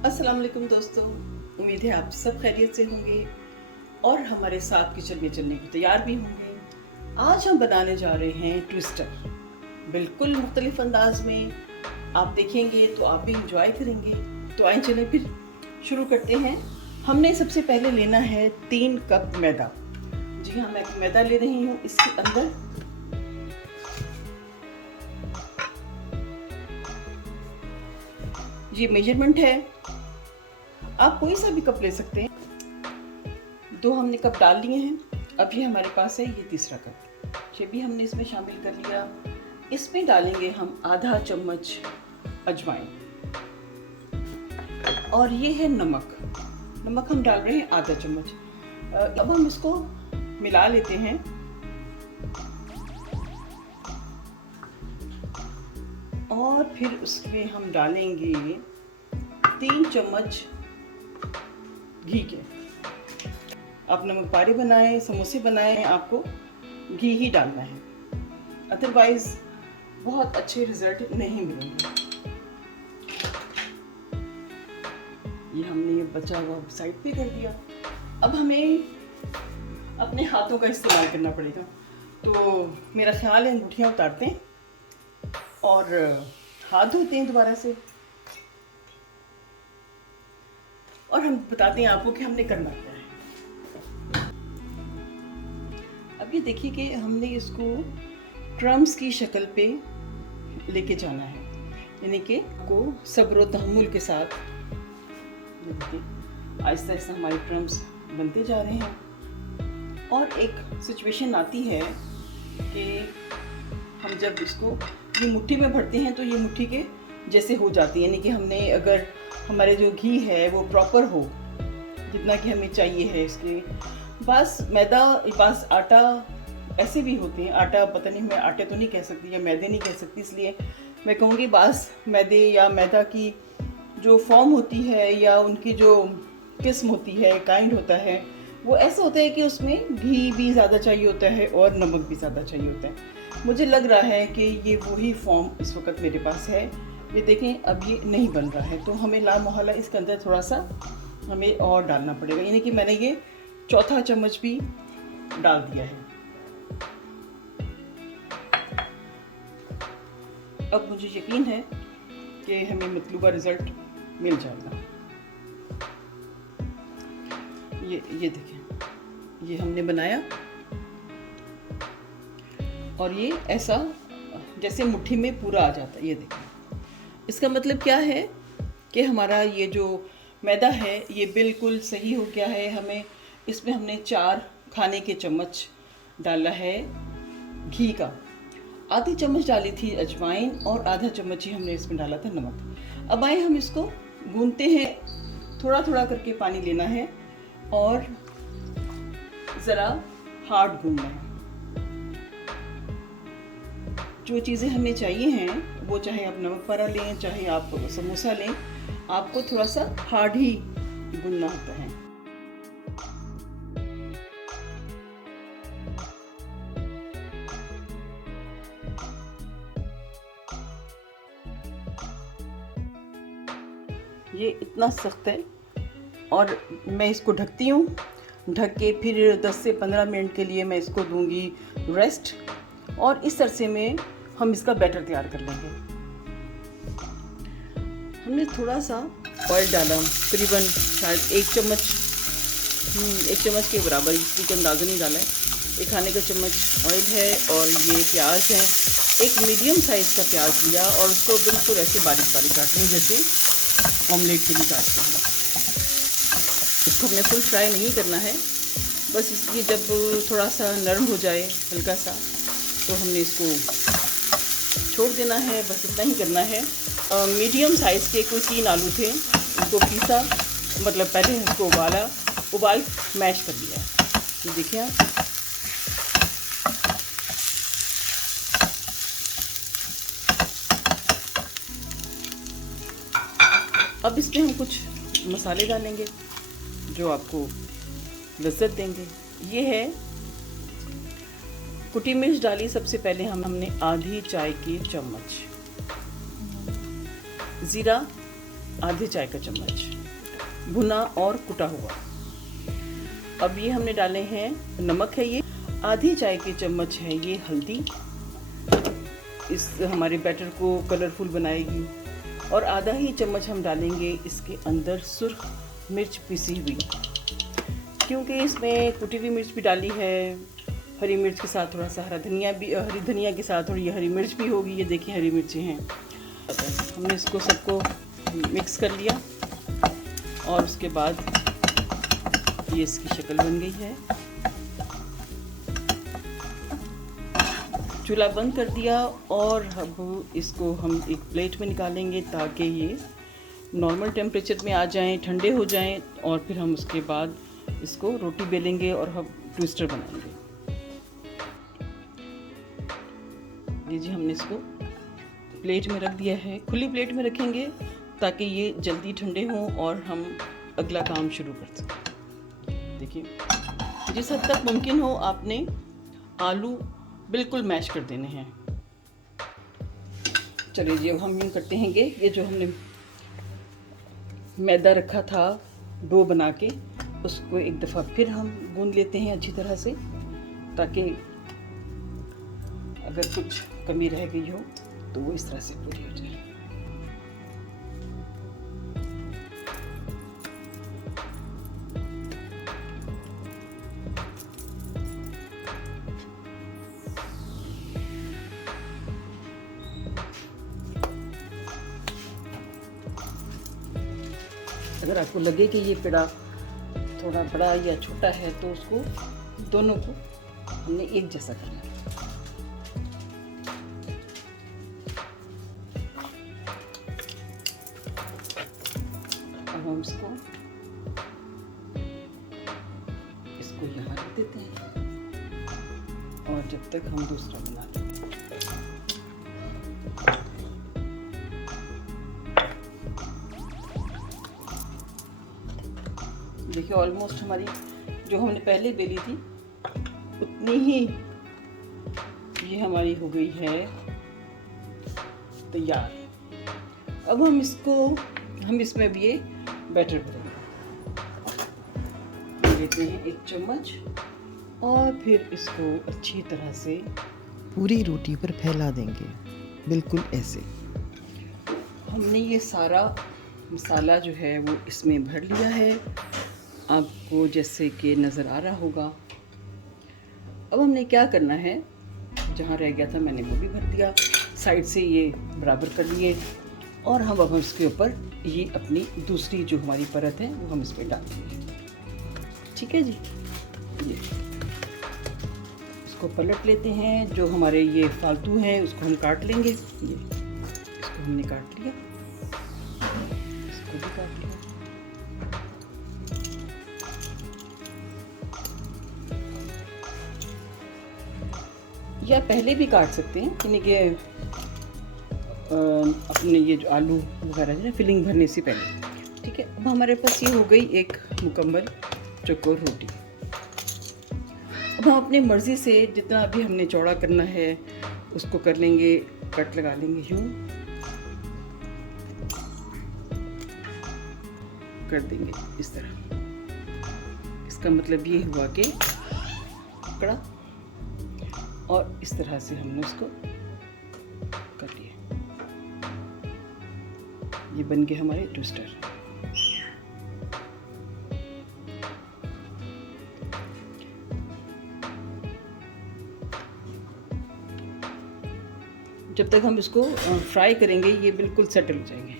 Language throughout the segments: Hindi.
अस्सलाम वालेकुम दोस्तों, उम्मीद है आप सब खैरियत से होंगे और हमारे साथ किचन में चलने को तैयार भी होंगे। आज हम बनाने जा रहे हैं ट्विस्टर, बिल्कुल मुख्तलिफ अंदाज में। आप देखेंगे तो आप भी इंजॉय करेंगे। तो आइए चलें फिर शुरू करते हैं। हमने सबसे पहले लेना है 3 कप मैदा। जी हाँ, मैं मैदा ले रही हूँ। इसके अंदर ये मेजरमेंट है, आप कोई सा भी कप ले सकते हैं। 2 हमने कप डाल लिए हैं। अब ये हमारे पास है ये तीसरा कप, ये भी हमने इसमें शामिल कर लिया। इसमें डालेंगे हम आधा चम्मच अजवाइन और ये है नमक। नमक हम डाल रहे हैं आधा चम्मच। अब हम इसको मिला लेते हैं। और फिर उसमें हम डालेंगे 3 चम्मच घी के। आप नमक पारे बनाएं, समोसे बनाएं, आपको घी ही डालना है, अदरवाइज बहुत अच्छे रिजल्ट नहीं मिलेंगे। ये हमने ये बचा हुआ साइड पे कर दिया। अब हमें अपने हाथों का इस्तेमाल करना पड़ेगा। तो मेरा ख्याल है अंगूठियाँ उतारते हैं और हाथ धोते हैं दोबारा से, और हम बताते हैं आपको कि हमने करना क्या है। अब ये देखिए कि हमने इसको क्रम्स की शक्ल पे लेके जाना है, यानी कि को सब्र व तहम्मुल के साथ। आहिस्ता आहिस्ता हमारे क्रम्स बनते जा रहे हैं और एक सिचुएशन आती है कि हम जब इसको ये मुट्ठी में भरते हैं तो ये मुट्ठी के जैसे हो जाती है, यानी कि हमने अगर हमारे जो घी है वो प्रॉपर हो, जितना कि हमें चाहिए है इसके। बस मैदा, बस आटा, ऐसे भी होते हैं। आटा पता नहीं, मैं आटे तो नहीं कह सकती या मैदे नहीं कह सकती, इसलिए मैं कहूँगी बस मैदे या मैदा की जो फॉर्म होती है या उनकी जो किस्म होती है, काइंड होता है, वो ऐसा होता है कि उसमें घी भी ज़्यादा चाहिए होता है और नमक भी ज़्यादा चाहिए होता है। मुझे लग रहा है कि ये वही फॉर्म इस वक्त मेरे पास है। ये देखें, अब ये नहीं बन रहा है, तो हमें ला मोहल्ला इसके अंदर थोड़ा सा हमें और डालना पड़ेगा, यानी कि मैंने ये चौथा चम्मच भी डाल दिया है। अब मुझे यकीन है कि हमें मतलूबा रिजल्ट मिल जाएगा। ये देखें, ये हमने बनाया और ये ऐसा जैसे मुट्ठी में पूरा आ जाता है। ये देखें, इसका मतलब क्या है कि हमारा ये जो मैदा है ये बिल्कुल सही हो गया है। हमें इसमें हमने 4 खाने के चम्मच डाला है घी का, आधी चम्मच डाली थी अजवाइन और आधा चम्मच ही हमने इसमें डाला था नमक। अब आए हम इसको गूंथते हैं, थोड़ा थोड़ा करके पानी लेना है और ज़रा हार्ड गूंथना है। जो चीज़ें हमें चाहिए हैं वो, चाहे आप नमक पारा लें, चाहे आप समोसा लें, आपको थोड़ा सा हार्ड ही गूंथना होता है। ये इतना सख्त है और मैं इसको ढकती हूँ। ढक के फिर 10 से 15 मिनट के लिए मैं इसको दूंगी रेस्ट, और इस अरसे में हम इसका बैटर तैयार कर लेंगे। हमने थोड़ा सा ऑयल डाला, करीबन शायद 1 चम्मच, 1 चम्मच के बराबर, इसको अंदाज़ा नहीं डाला है। 1 खाने का चम्मच ऑयल है और ये प्याज है। एक मीडियम साइज़ का प्याज लिया और उसको बिल्कुल ऐसे बारीक बारीक काटते हैं जैसे ऑमलेट के लिए काटते हैं। इसको हमने फुल फ्राई नहीं करना है, बस इसलिए जब थोड़ा सा नरम हो जाए हल्का सा तो हमने इसको छोड़ देना है, बस इतना ही करना है। मीडियम साइज़ के कोई 3 आलू थे, उनको पीसा, मतलब पहले उसको उबाल मैश कर दिया। तो देखिए आप, अब इसमें हम कुछ मसाले डालेंगे जो आपको लज्जत देंगे। ये है कुटी मिर्च डाली सबसे पहले हमने आधी चाय की चम्मच, ज़ीरा आधे चाय का चम्मच भुना और कुटा हुआ। अब ये हमने डाले हैं, नमक है ये, आधी चाय की चम्मच है ये हल्दी, इस हमारे बैटर को कलरफुल बनाएगी। और आधा ही चम्मच हम डालेंगे इसके अंदर सुर्ख मिर्च पिसी हुई, क्योंकि इसमें कुटी हुई मिर्च भी डाली है, हरी मिर्च के साथ थोड़ा सा हरा धनिया भी, हरी धनिया के साथ थोड़ी हरी मिर्च भी होगी। ये देखिए हरी मिर्चें हैं। हमने इसको सबको मिक्स कर लिया और उसके बाद ये इसकी शक्ल बन गई है। चूल्हा बंद कर दिया और अब इसको हम एक प्लेट में निकालेंगे ताकि ये नॉर्मल टेम्परेचर में आ जाएं, ठंडे हो जाएं, और फिर हम उसके बाद इसको रोटी बेलेंगे और हम ट्विस्टर बनाएंगे। ये जी हमने इसको प्लेट में रख दिया है, खुली प्लेट में रखेंगे ताकि ये जल्दी ठंडे हों और हम अगला काम शुरू कर सकें। देखिए, जिस हद तक मुमकिन हो आपने आलू बिल्कुल मैश कर देने हैं। चलिए जी, अब हम यूँ करते हैं कि ये जो हमने मैदा रखा था डो बना के, उसको एक दफ़ा फिर हम गूंद लेते हैं अच्छी तरह से, ताकि अगर कुछ कमी रह गई हो तो वो इस तरह से पूरी हो जाए। अगर आपको लगे कि ये पेड़ा थोड़ा बड़ा या छोटा है तो उसको दोनों को हमने एक जैसा करना है। अब हम इसको यहाँ रख देते हैं और जब तक हम दूसरा बना लें। देखिए ऑलमोस्ट हमारी जो हमने पहले बेली थी उतनी ही ये हमारी हो गई है तैयार। अब हम इसमें अब ये बैटर भरेंगे। लेते हैं एक चम्मच और फिर इसको अच्छी तरह से पूरी रोटी पर फैला देंगे, बिल्कुल ऐसे। हमने ये सारा मसाला जो है वो इसमें भर लिया है, आपको जैसे कि नज़र आ रहा होगा। अब हमने क्या करना है, जहाँ रह गया था मैंने वो भी भर दिया, साइड से ये बराबर कर लिए, और हम अब इसके ऊपर ये अपनी दूसरी जो हमारी परत है वो हम इस पर डाल देंगे। ठीक है जी, ये इसको पलट लेते हैं। जो हमारे ये फालतू हैं उसको हम काट लेंगे। ये इसको हमने काट लिया, इसको भी काट लिया। या पहले भी काट सकते हैं, यानी कि अपने ये जो आलू वगैरह है ना फिलिंग भरने से पहले। ठीक है, अब हमारे पास ये हो गई एक मुकम्मल चौकोर रोटी। अब हम अपनी मर्ज़ी से जितना भी हमने चौड़ा करना है उसको कर लेंगे, कट लगा लेंगे, यूँ कर देंगे इस तरह। इसका मतलब ये हुआ कि पकड़ा और इस तरह से हमने उसको कर लिया। ये बन गए हमारे ट्विस्टर। जब तक हम इसको फ्राई करेंगे ये बिल्कुल सेटल हो जाएंगे।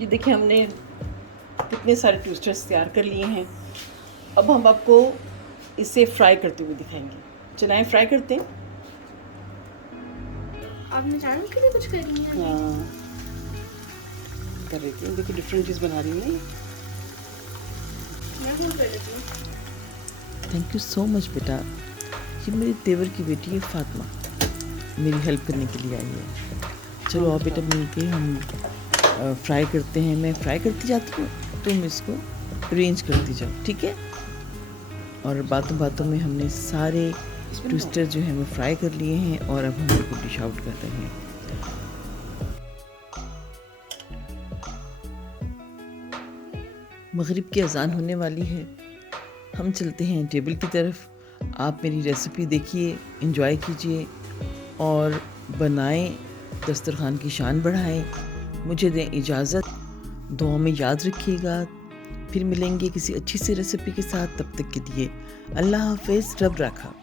ये देखिए हमने कितने सारे ट्विस्टर्स तैयार कर लिए हैं। अब हम आपको इसे फ्राई करते हुए दिखाएंगे। चलाएं, फ्राई करते हैं। आपने चैनल के लिए कुछ कर रही हैं? हाँ, कर रही थी। देखो डिफरेंट चीज़ बना रही हूँ मैं फोन कर लेती हूँ। थैंक यू सो मच बेटा। ये मेरी देवर की बेटी है फातिमा, मेरी हेल्प करने के लिए आई है। चलो आओ बेटा मिलके हम फ्राई करते हैं। मैं फ्राई करती जाती हूँ, तुम इसको अरेंज करती जाओ, ठीक है। और बातों बातों में हमने सारे इसमें ट्विस्टर जो है वो फ्राई कर लिए हैं और अब हम इनको डिश आउट कर रहे हैं। मगरिब की अजान होने वाली है, हम चलते हैं टेबल की तरफ। आप मेरी रेसिपी देखिए, एंजॉय कीजिए और बनाएं, दस्तरखान की शान बढ़ाएं। मुझे दें इजाज़त, दुआ में याद रखिएगा। फिर मिलेंगे किसी अच्छी सी रेसिपी के साथ। तब तक के लिए अल्लाह हाफ़िज़, रब रखा।